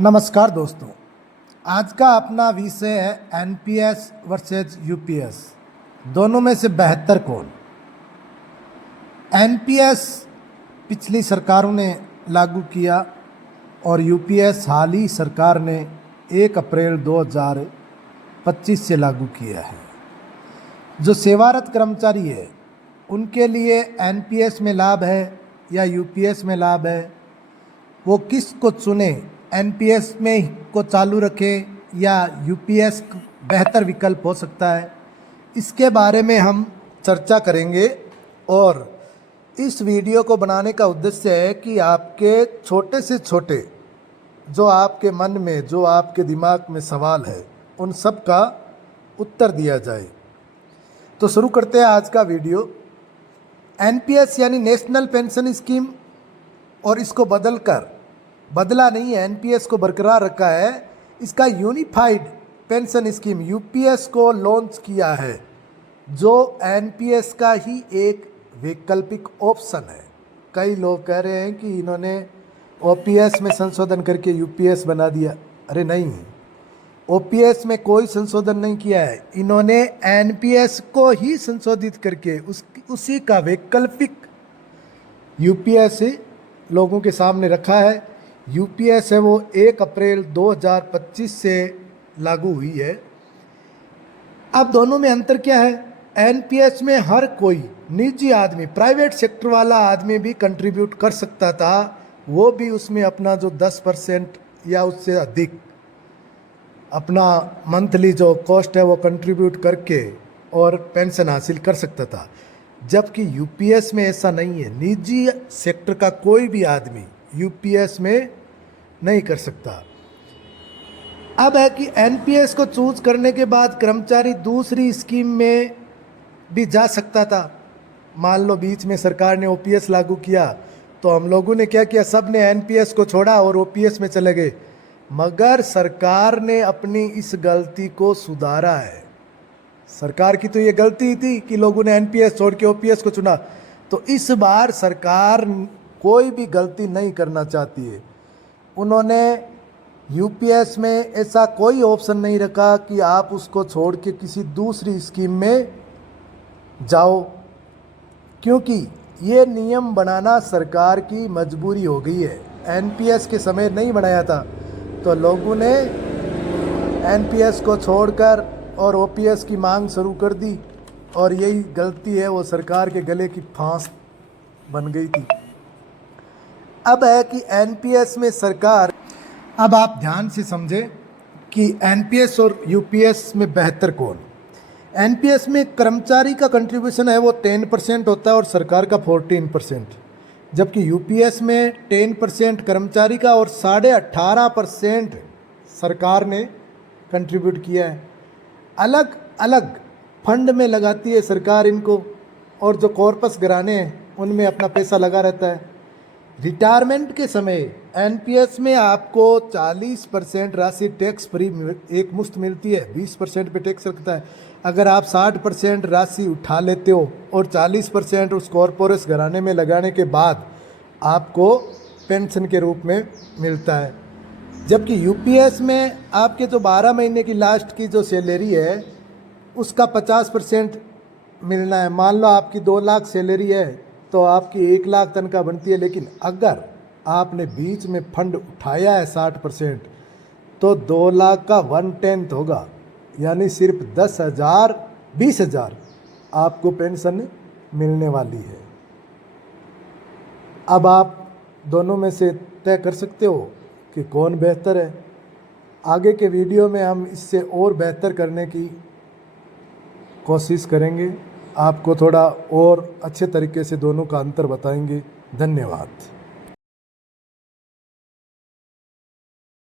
नमस्कार दोस्तों, आज का अपना विषय है एनपीएस वर्सेस यूपीएस, दोनों में से बेहतर कौन। एनपीएस पिछली सरकारों ने लागू किया और यूपीएस हाल ही सरकार ने 1 अप्रैल 2025 से लागू किया है। जो सेवारत कर्मचारी है उनके लिए एनपीएस में लाभ है या यूपीएस में लाभ है, वो किस को चुने, एनपीएस में को चालू रखें या यूपीएस बेहतर विकल्प हो सकता है, इसके बारे में हम चर्चा करेंगे। और इस वीडियो को बनाने का उद्देश्य है कि आपके छोटे से छोटे जो आपके मन में, जो आपके दिमाग में सवाल है, उन सब का उत्तर दिया जाए। तो शुरू करते हैं आज का वीडियो। एनपीएस यानी नेशनल पेंशन स्कीम, और इसको बदला नहीं है, एनपीएस को बरकरार रखा है। इसका यूनिफाइड पेंशन स्कीम यूपीएस को लॉन्च किया है, जो एनपीएस का ही एक वैकल्पिक ऑप्शन है। कई लोग कह रहे हैं कि इन्होंने ओपीएस में संशोधन करके यूपीएस बना दिया। अरे नहीं, ओपीएस में कोई संशोधन नहीं किया है, इन्होंने एनपीएस को ही संशोधित करके उसी का वैकल्पिक यूपीएस लोगों के सामने रखा है। यूपीएस है वो 1 अप्रैल 2025 से लागू हुई है। अब दोनों में अंतर क्या है? एनपीएस में हर कोई निजी आदमी, प्राइवेट सेक्टर वाला आदमी भी कंट्रीब्यूट कर सकता था, वो भी उसमें अपना जो 10% या उससे अधिक अपना मंथली जो कॉस्ट है वो कंट्रीब्यूट करके और पेंशन हासिल कर सकता था। जबकि यूपीएस में ऐसा नहीं है, निजी सेक्टर का कोई भी आदमी यूपीएस में नहीं कर सकता। अब है कि एनपीएस को चूज करने के बाद कर्मचारी दूसरी स्कीम में भी जा सकता था। मान लो बीच में सरकार ने ओपीएस लागू किया तो हम लोगों ने क्या किया, सब ने एनपीएस को छोड़ा और ओपीएस में चले गए। मगर सरकार ने अपनी इस गलती को सुधारा है। सरकार की तो ये गलती थी कि लोगों ने एनपीएस छोड़ के ओपीएस को चुना, तो इस बार सरकार कोई भी गलती नहीं करना चाहती है। उन्होंने यूपीएस में ऐसा कोई ऑप्शन नहीं रखा कि आप उसको छोड़ के किसी दूसरी स्कीम में जाओ, क्योंकि ये नियम बनाना सरकार की मजबूरी हो गई है। एनपीएस के समय नहीं बनाया था तो लोगों ने एनपीएस को छोड़कर और ओपीएस की मांग शुरू कर दी, और यही गलती है, वो सरकार के गले की फांस बन गई थी। अब है कि एनपीएस में सरकार, अब आप ध्यान से समझें कि एनपीएस और यूपीएस में बेहतर कौन। एनपीएस में कर्मचारी का कंट्रीब्यूशन है वो 10% होता है और सरकार का 14%, जबकि यूपीएस में 10% कर्मचारी का और 18.5% सरकार ने कंट्रीब्यूट किया है। अलग अलग फंड में लगाती है सरकार इनको, और जो कॉर्पस घराने हैं उनमें अपना पैसा लगा रहता है। रिटायरमेंट के समय एनपीएस में आपको 40% राशि टैक्स फ्री एक मुश्त मिलती है, 20% पे टैक्स लगता है। अगर आप 60% राशि उठा लेते हो और 40% उस कॉर्पोरेट घराने में लगाने के बाद आपको पेंशन के रूप में मिलता है। जबकि यूपीएस में आपके जो 12 महीने की लास्ट की जो सैलरी है उसका 50% मिलना है। मान लो आपकी 2 लाख सैलरी है तो आपकी 1 लाख तनख्वाह बनती है, लेकिन अगर आपने बीच में फंड उठाया है 60% तो 2 लाख का 1/10 होगा, यानी सिर्फ 10,000 20,000 आपको पेंशन मिलने वाली है। अब आप दोनों में से तय कर सकते हो कि कौन बेहतर है। आगे के वीडियो में हम इससे और बेहतर करने की कोशिश करेंगे, आपको थोड़ा और अच्छे तरीके से दोनों का अंतर बताएंगे। धन्यवाद।